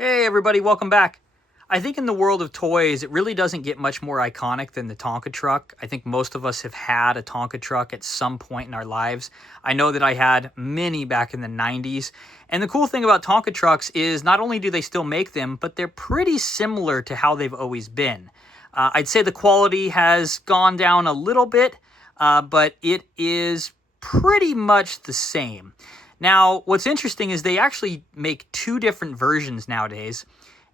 Hey everybody, welcome back. I think in the world of toys, it really doesn't get much more iconic than the Tonka truck. I think most of us have had a Tonka truck at some point in our lives. I know that I had many back in the 90s. And the cool thing about Tonka trucks is not only do they still make them, but they're pretty similar to how they've always been. I'd say the quality has gone down a little bit, but it is pretty much the same. Now, what's interesting is they actually make two different versions nowadays.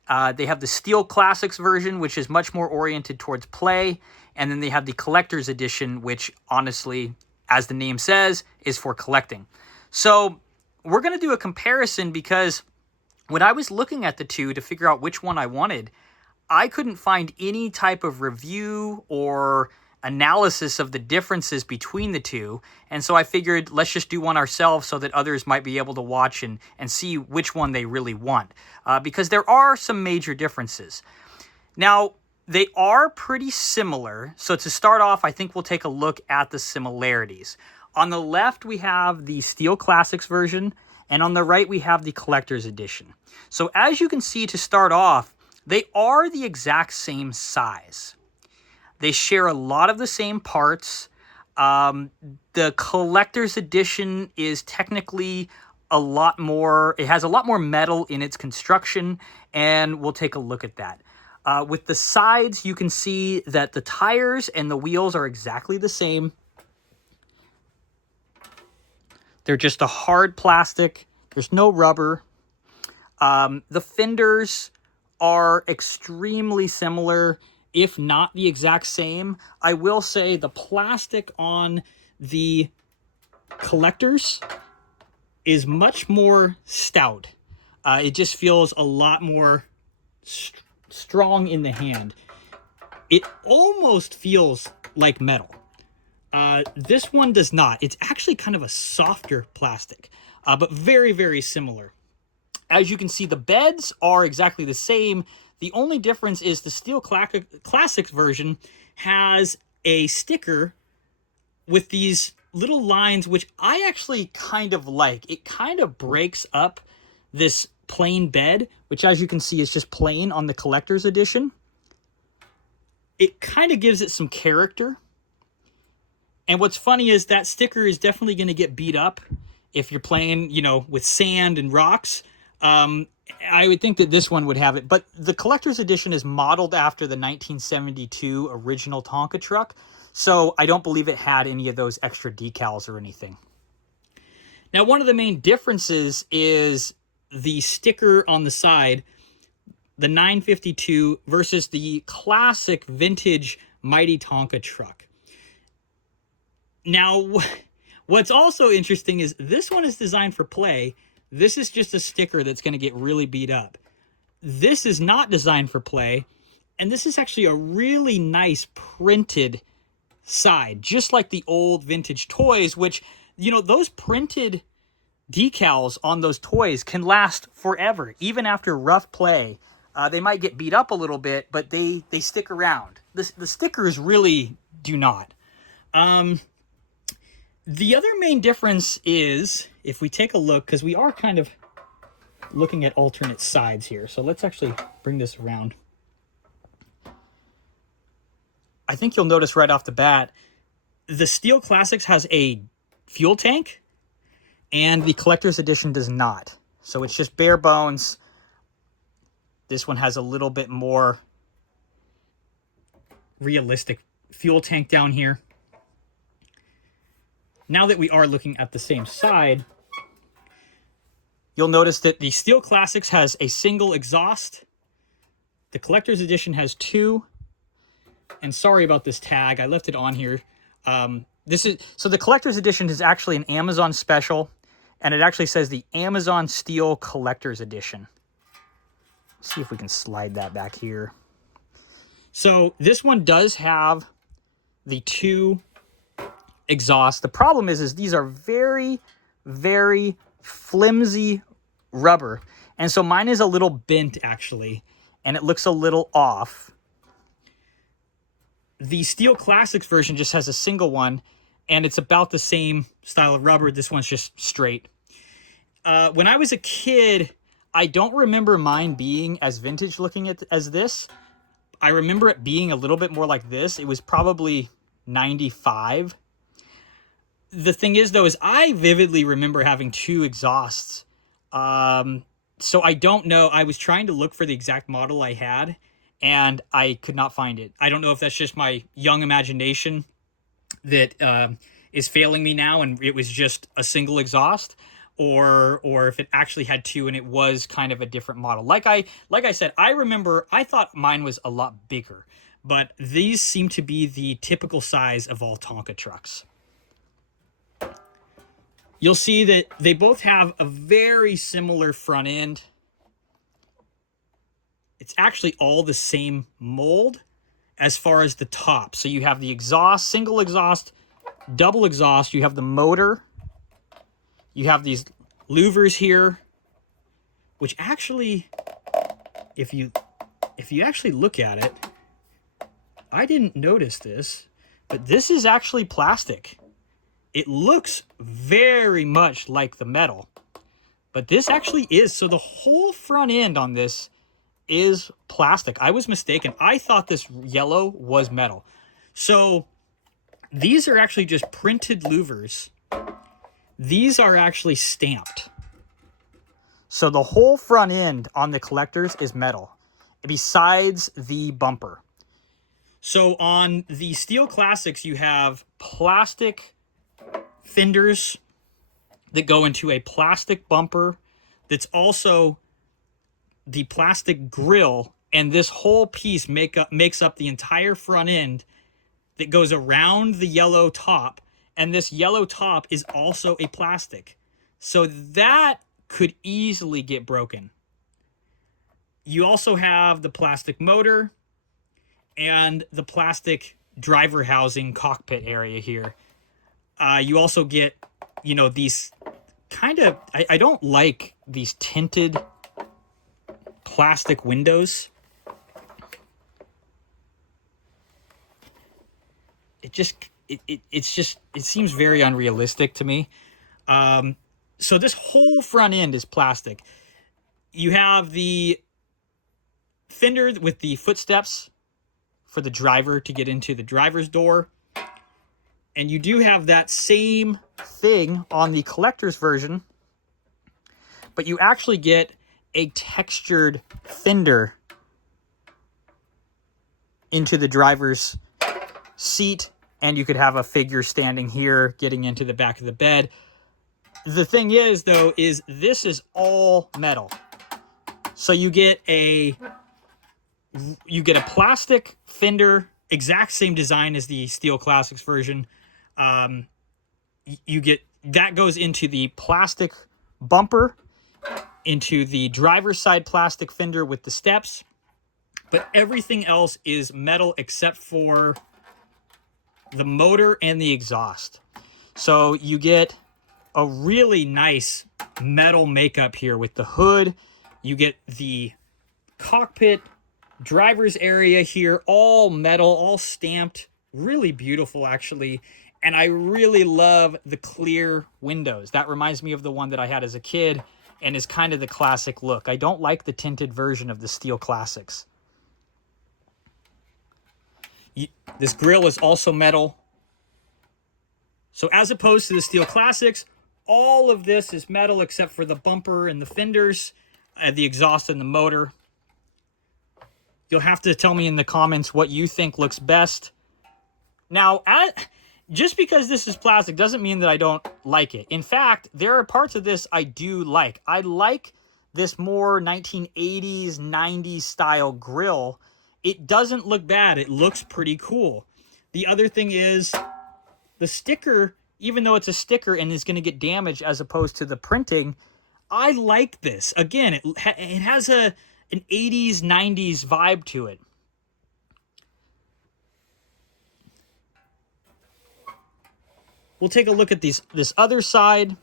They have the Steel Classics version, which is much more oriented towards play, and then they have the Collector's Edition, which honestly, as the name says, is for collecting. So we're going to do a comparison because when I was looking at the two to figure out which one I wanted, I couldn't find any type of review or analysis of the differences between the two. And so I figured let's just do one ourselves so that others might be able to watch and see which one they really want. Because there are some major differences. Now, they are pretty similar. So to start off, I think we'll take a look at the similarities. On the left, we have the Steel Classics version. And on the right, we have the Collector's Edition. So as you can see to start off, they are the exact same size. They share a lot of the same parts. The Collector's Edition is technically a lot more, it has a lot more metal in its construction, and we'll take a look at that. With the sides, you can see that the tires and the wheels are exactly the same. They're just a hard plastic. There's no rubber. The fenders are extremely similar, if not the exact same. I will say the plastic on the Collectors is much more stout. It just feels a lot more strong in the hand. It almost feels like metal. This one does not. It's actually kind of a softer plastic, but very, very similar. As you can see, the beds are exactly the same. The only difference is the Steel Classics version has a sticker with these little lines, which I actually kind of like. It kind of breaks up this plain bed, which as you can see is just plain on the Collector's Edition. It kind of gives it some character. And what's funny is that sticker is definitely going to get beat up if you're playing, with sand and rocks. I would think that this one would have it, but the Collector's Edition is modeled after the 1972 original Tonka truck, so I don't believe it had any of those extra decals or anything. Now, one of the main differences is the sticker on the side, the 952 versus the classic vintage Mighty Tonka truck. Now, what's also interesting is this one is designed for play. This is just a sticker that's going to get really beat up. This is not designed for play, and this is actually a really nice printed side, just like the old vintage toys, which, those printed decals on those toys can last forever, even after rough play. They might get beat up a little bit, but they stick around. The stickers really do not. The other main difference is, if we take a look, because we are kind of looking at alternate sides here, so let's actually bring this around. I think you'll notice right off the bat, the Steel Classics has a fuel tank, and the Collector's Edition does not. So it's just bare bones. This one has a little bit more realistic fuel tank down here. Now that we are looking at the same side, you'll notice that the Steel Classics has a single exhaust. The Collector's Edition has two. And sorry about this tag, I left it on here. So the Collector's Edition is actually an Amazon special, and it actually says the Amazon Steel Collector's Edition. Let's see if we can slide that back here. So this one does have the two exhaust. The problem is these are very, very flimsy rubber. And so mine is a little bent, actually, and it looks a little off. The Steel Classics version just has a single one, and it's about the same style of rubber. This one's just straight. When I was a kid, I don't remember mine being as vintage looking as this. I remember it being a little bit more like this. It was probably 95. The thing is, though, is I vividly remember having 2 exhausts. So I don't know. I was trying to look for the exact model I had, and I could not find it. I don't know if that's just my young imagination that is failing me now, and it was just a single exhaust, or if it actually had 2 and it was kind of a different model. Like I said, I remember I thought mine was a lot bigger, but these seem to be the typical size of all Tonka trucks. You'll see that they both have a very similar front end. It's actually all the same mold as far as the top. So you have the exhaust, single exhaust, double exhaust. You have the motor. You have these louvers here, which actually, if you actually look at it, I didn't notice this, but this is actually plastic. It looks very much like the metal, but this actually is. So the whole front end on this is plastic. I was mistaken. I thought this yellow was metal. So these are actually just printed louvers. These are actually stamped. So the whole front end on the collectors is metal, besides the bumper. So on the Steel Classics, you have plastic fenders that go into a plastic bumper that's also the plastic grill, and this whole piece makes up the entire front end that goes around the yellow top, and this yellow top is also a plastic. So that could easily get broken. You also have the plastic motor and the plastic driver housing cockpit area here. You also get, these kind of, I don't like these tinted plastic windows. It seems very unrealistic to me. So this whole front end is plastic. You have the fender with the footsteps for the driver to get into the driver's door. And you do have that same thing on the collector's version, but you actually get a textured fender into the driver's seat, and you could have a figure standing here getting into the back of the bed. The thing is, though, is this is all metal. So you get a plastic fender, exact same design as the Steel Classics version. You get that goes into the plastic bumper, into the driver's side plastic fender with the steps, but everything else is metal except for the motor and the exhaust. So you get a really nice metal makeup here with the hood. You get the cockpit, driver's area here, all metal, all stamped. Really beautiful, actually. And I really love the clear windows. That reminds me of the one that I had as a kid and is kind of the classic look. I don't like the tinted version of the Steel Classics. This grill is also metal. So as opposed to the Steel Classics, all of this is metal except for the bumper and the fenders, the exhaust and the motor. You'll have to tell me in the comments what you think looks best. Now, just because this is plastic doesn't mean that I don't like it. In fact, there are parts of this I do like. I like this more 1980s, 90s style grill. It doesn't look bad. It looks pretty cool. The other thing is the sticker, even though it's a sticker and is going to get damaged as opposed to the printing, I like this. Again, it has an 80s, 90s vibe to it. We'll take a look at this other side.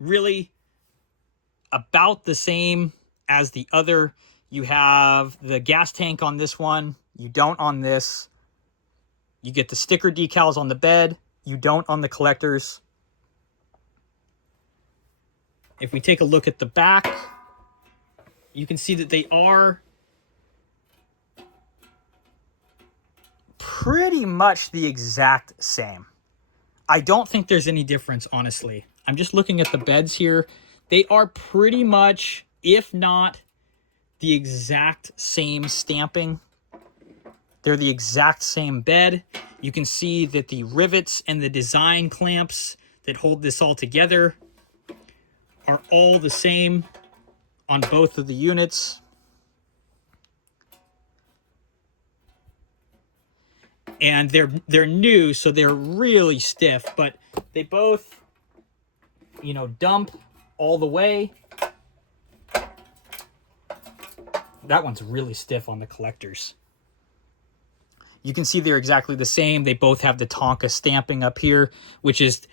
Really about the same as the other. You have the gas tank on this one. You don't on this. You get the sticker decals on the bed. You don't on the collectors. If we take a look at the back, you can see that they are pretty much the exact same. I don't think there's any difference, honestly. I'm just looking at the beds here. They are pretty much, if not the exact same stamping. They're the exact same bed. You can see that the rivets and the design clamps that hold this all together are all the same on both of the units. And they're new, so they're really stiff, but they both, you know, dump all the way. That one's really stiff on the collectors. You can see they're exactly the same. They both have the Tonka stamping up here, which is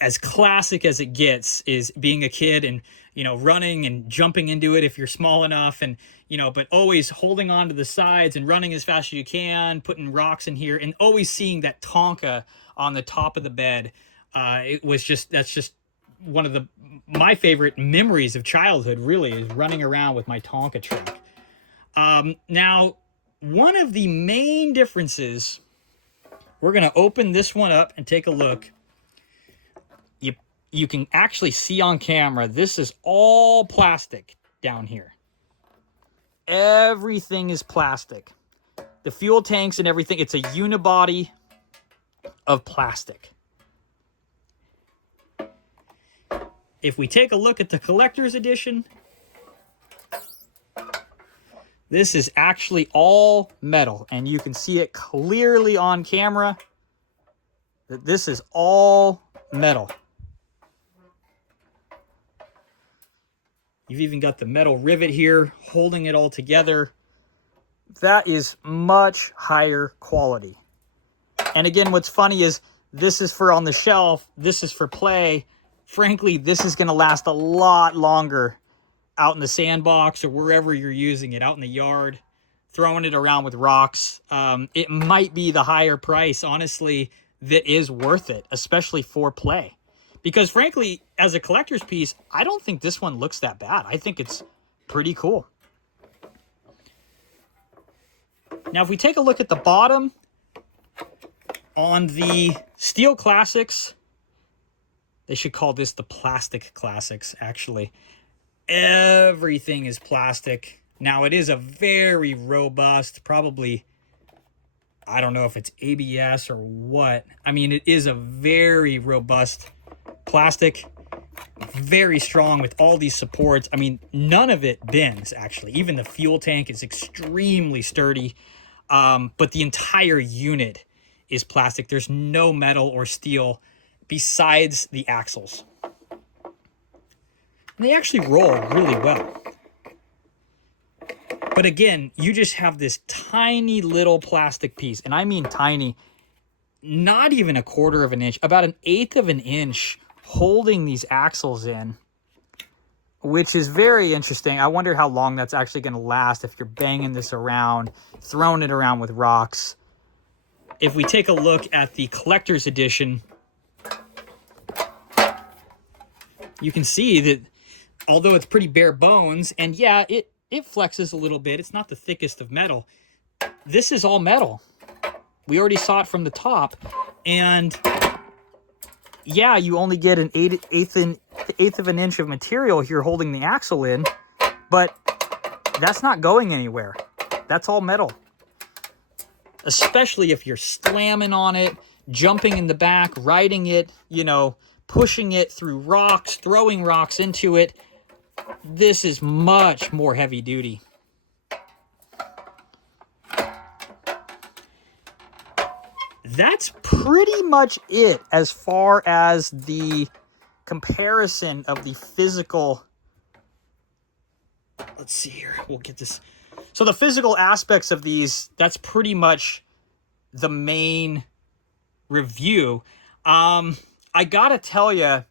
as classic as it gets, is being a kid and, you know, running and jumping into it if you're small enough, and, you know, but always holding on to the sides and running as fast as you can, putting rocks in here, and always seeing that Tonka on the top of the bed. That's just one of my favorite memories of childhood, really, is running around with my Tonka truck. Now, one of the main differences, we're going to open this one up and take a look. You can actually see on camera, this is all plastic down here. Everything is plastic. The fuel tanks and everything, it's a unibody of plastic. If we take a look at the collector's edition, this is actually all metal, and you can see it clearly on camera that this is all metal. You've even got the metal rivet here holding it all together. That is much higher quality. And again, what's funny is this is for on the shelf, this is for play. Frankly, this is going to last a lot longer out in the sandbox or wherever you're using it, out in the yard, throwing it around with rocks. It might be the higher price, honestly, that is worth it, especially for play. Because frankly, as a collector's piece, I don't think this one looks that bad. I think it's pretty cool. Now, if we take a look at the bottom, on the Steel Classics, they should call this the Plastic Classics, actually. Everything is plastic. Now, it is a very robust, probably, I don't know if it's ABS or what. I mean, it is a very robust plastic, very strong with all these supports. I mean, none of it bends, actually. Even the fuel tank is extremely sturdy, but the entire unit is plastic. There's no metal or steel besides the axles. And they actually roll really well. But again, you just have this tiny little plastic piece, and I mean tiny, not even 1/4 of an inch, about 1/8 of an inch holding these axles in, which is very interesting. I wonder how long that's actually going to last if you're banging this around, throwing it around with rocks. If we take a look at the collector's edition, you can see that although it's pretty bare bones, and yeah, it flexes a little bit, it's not the thickest of metal, this is all metal. We already saw it from the top, and yeah, you only get an eighth of an inch of material here holding the axle in, but that's not going anywhere. That's all metal. Especially if you're slamming on it, jumping in the back, riding it, you know, pushing it through rocks, throwing rocks into it. This is much more heavy duty. That's pretty much it as far as the comparison of the physical. Let's see here. We'll get this. So the physical aspects of these, that's pretty much the main review. I gotta tell you,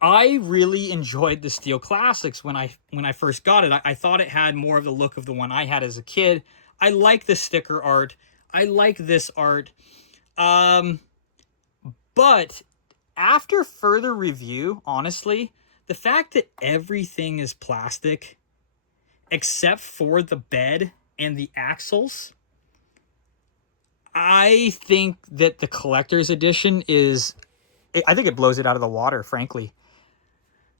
I really enjoyed the Steel Classics when I first got it. I thought it had more of the look of the one I had as a kid. I like the sticker art. I like this art. But after further review, honestly, the fact that everything is plastic except for the bed and the axles, I think that the collector's edition I think it blows it out of the water, frankly.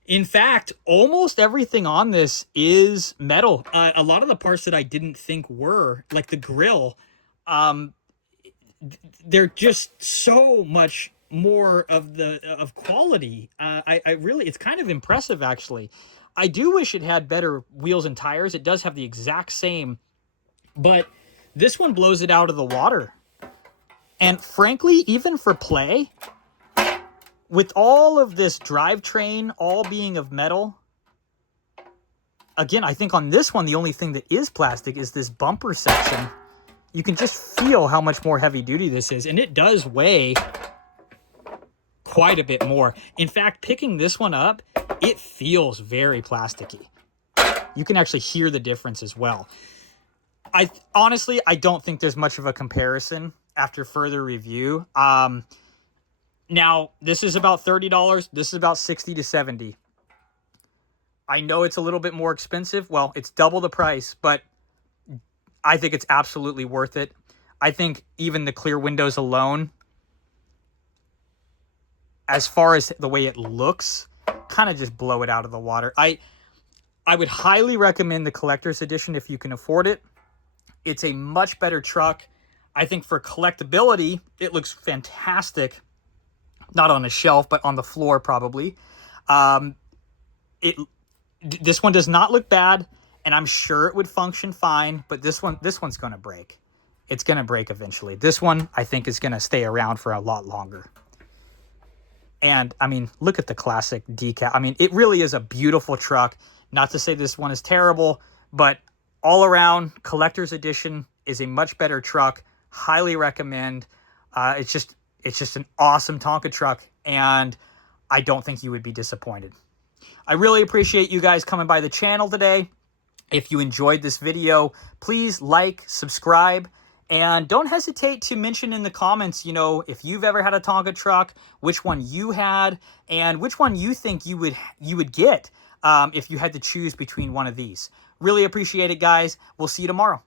In fact, almost everything on this is metal. A lot of the parts that I didn't think were, like the grill, um, they're just so much more of quality. I really, it's kind of impressive, actually. I do wish it had better wheels and tires. It does have the exact same, but this one blows it out of the water. And frankly, even for play, with all of this drivetrain all being of metal, again, I think on this one, the only thing that is plastic is this bumper section. You can just feel how much more heavy duty this is, and it does weigh quite a bit more. In fact, picking this one up, it feels very plasticky. You can actually hear the difference as well. Honestly, I don't think there's much of a comparison after further review. Now, this is about $30. This is about $60 to $70. I know it's a little bit more expensive. Well, it's double the price, but I think it's absolutely worth it. I think even the clear windows alone, as far as the way it looks, kind of just blow it out of the water. I would highly recommend the collector's edition if you can afford it. It's a much better truck. I think for collectability, it looks fantastic. Not on a shelf, but on the floor probably. This one does not look bad, and I'm sure it would function fine, but this one's going to break. It's going to break eventually. This one, I think, is going to stay around for a lot longer. And, I mean, look at the classic decal. I mean, it really is a beautiful truck. Not to say this one is terrible, but all around, collector's edition is a much better truck. Highly recommend. It's just an awesome Tonka truck, and I don't think you would be disappointed. I really appreciate you guys coming by the channel today. If you enjoyed this video, please like, subscribe, and don't hesitate to mention in the comments, if you've ever had a Tonka truck, which one you had, and which one you think you would get if you had to choose between one of these. Really appreciate it, guys. We'll see you tomorrow.